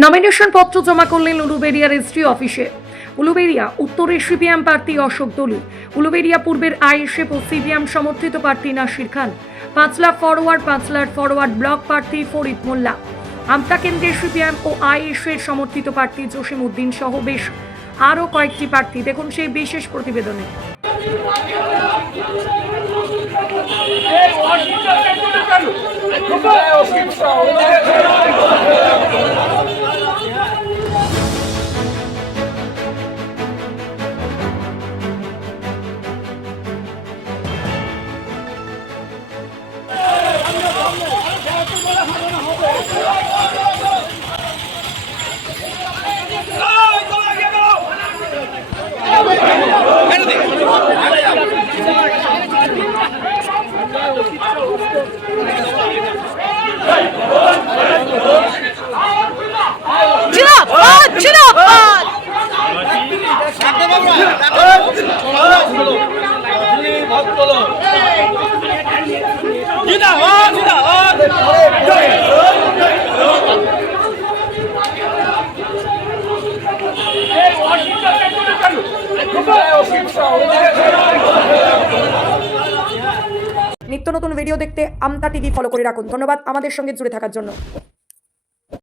Nomination পত্র জমা করলেন উলুবেড়িয়া রেজিস্ট্রি অফিসে। উলুবেড়িয়া উত্তরের সিপিএম প্রার্থী অশোক দলু, উলুবেড়িয়া পূর্বের আইএসএফ ও সিপিএম সমর্থিত প্রার্থী নাসির খান, পাঁচলা ফরওয়ার্ড ব্লক প্রার্থী ফরিদ মোল্লা, আমতা কেন্দ্রের সিপিএম ও আইএসএফ সমর্থিত প্রার্থী জসিম উদ্দিন সহ বেশ আরও কয়েকটি প্রার্থী। দেখুন সেই বিশেষ প্রতিবেদনে। নিত্য নতুন ভিডিও দেখতে আমতা টিভি ফলো করে রাখুন। ধন্যবাদ আমাদের সঙ্গে জুড়ে থাকার জন্য।